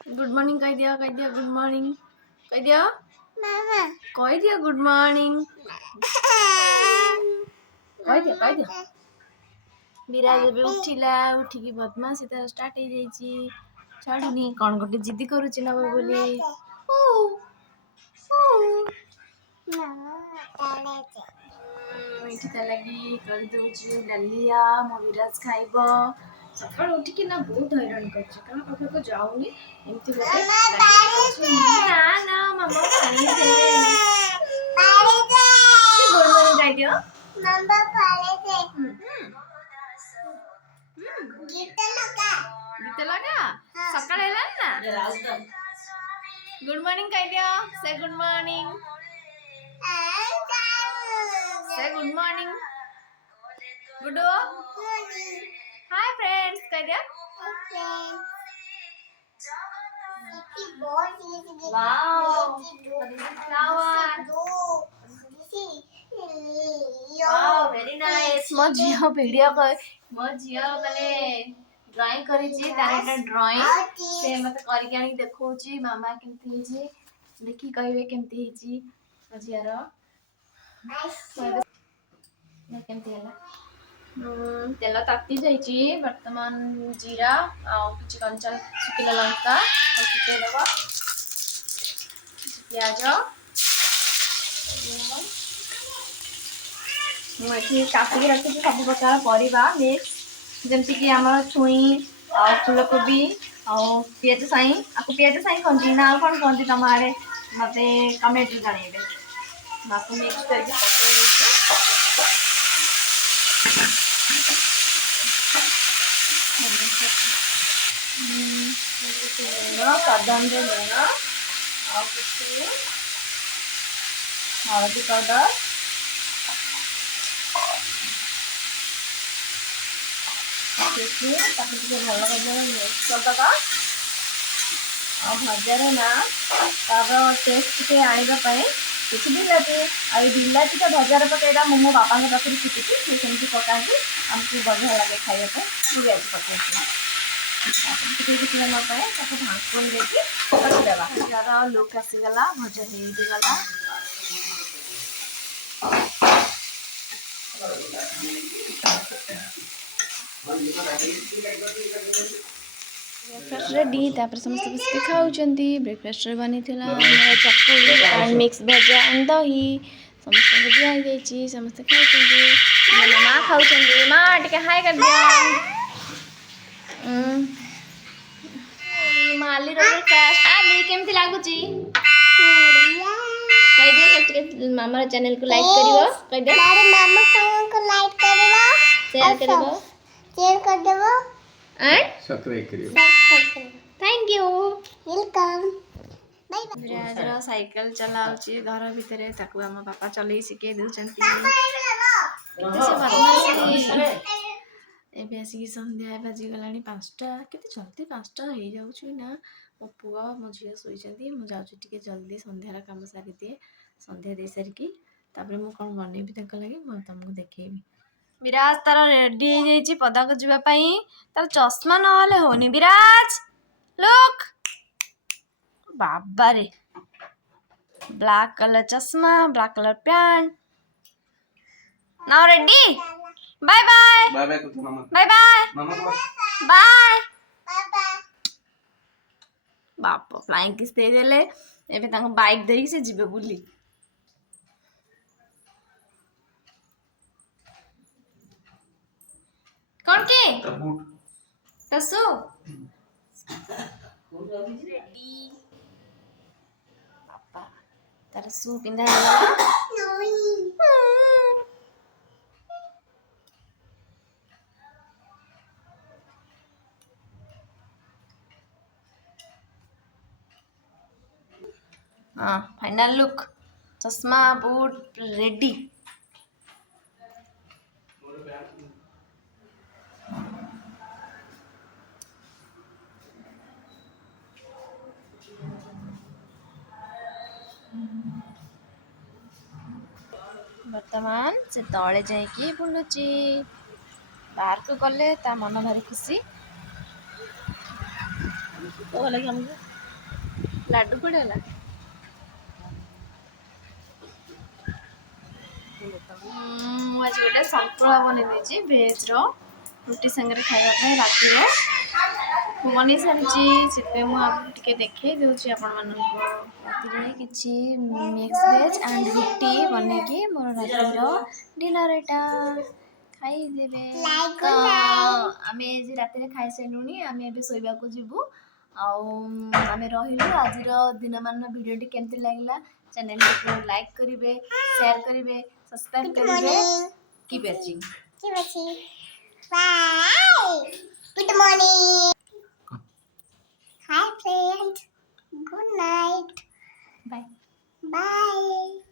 good morning कह दिया good morning कह दिया मामा कह दिया गुड मॉर्निंग कह दिया विराज भी उठिला उठिकी बदमाशी तार स्टार्ट हो जाइए छाड़ुनी कौन गोटे जिद्दी करुच्ची नब बोली मुझे लगी कर दूची डालिया मो विराज खाइब सकाल उठिकी ना बहुत हैरान कर पाखा को जाऊनी एमती गोटे ना ना मामा पानी दे गुड मॉर्निंग कह दियो मामा पानी दे गीत लगा सकाल हेला ना गुड मॉर्निंग कह दियो से गुड मॉर्निंग से गुड मॉर्निंग गुडो हाय फ्रेंड्स कह दिया wow flower wow very nice मो झियो वीडियो माने ड्राइंग करिछि तार एक ड्राइंग से मते करिक आनी देखौछि मामा केमती हिछि देखि कहबे केमती हिछि झियार केमती हला तेल ताती जाइछि वर्तमान जीरा आ किछि कंचा सुखिला लंका फुटे देबा प्याज मुझे काटिक रखी सब प्रकार परिबा मिक्स जमती कि आम छुई फूलकोबी पिज साई आपको पिज साई कहती ना कौन कहती तुम आड़े मत कमेंट जनइबे आपको मिक्स करके कदम लेना और हल्दी पाउडर भल मिक्स करदे भजार ना तार टेस्ट टे आने किसी बिलाती आई बिलाती तो भजार पकईटा मो बापा पाखे शिखी सेमती पकाती आमको बढ़िया लगे खाइबा पिज पकई किसी ढांकुन देखिए रखिदेवा भजार लुक आसीगला भजा होगला ब्रेकफास्ट रेडी तापर समस्त बस खाऊचंती ब्रेकफास्ट रे बनी थिला हमरा चकुली एंड मिक्स भजा एंड दही समस्त दिया जाइछि समस्त खाऊचंती मामा खाऊचंती मां टिके हाय कर दिया माली रो ब्रेकफास्ट आली केमती लागुची कह दियो टिके मामा रो चैनल को लाइक करिवो कह दियो मारे मामा को लाइक करिवो शेयर कर देबो एंड सब्सक्राइब करियो thank you welcome bye bye Viraj cycle चलाउची घर भितर ताकू हम पापा चलई सिके दउचंती एबे आसी संध्या बाजी गलानी 5टा केते जल्दी 5टा हो जाउची ना मो पुआ मो झिया सोइचंती मो जाउची टिके जल्दी संध्यार काम सारी दिए संध्या दे सारी की तापर मो कोन बनेबी तक लागे मो तुमको देखेबी विराज तार रेडी हो जाइए पदा को जीवाई तार चश्मा नहले होनी विराज लुक बाबा रे ब्लैक कलर चश्मा black colour pant now ready bye bye bye bye bye bye बाप फ्लाइंग किस दे देले एबे तांको बाइक धरि से जिबे बुली कौन के तसु रेडी पापा तार सु पिंधा हाँ फाइनल लुक चश्मा बूट रेडी वर्तमान से तले जाइए बुलुची बाहर को गले ता मन भारी खुशी तो लगे हमको लाडू पड़ेगा आज गोटे सतुआ बनई भेज रुटी सागर खावाई रातिर बन सारी से मुझे देखे दूसरी आपण रातिर कि मिक्स वेज एंड रुटी बनईकी मोर रातिर डिनर यहाँ खाईदेवे तो आम रातिर खाई सारूनी आम ए शोवा जीवु आम रही आज दिन मान भिडियो केमती लगला चैनल को लाइक करेंगे शेयर करेंगे सब्सक्राइब करेंगे keep watching bye good morning hi friend good night bye bye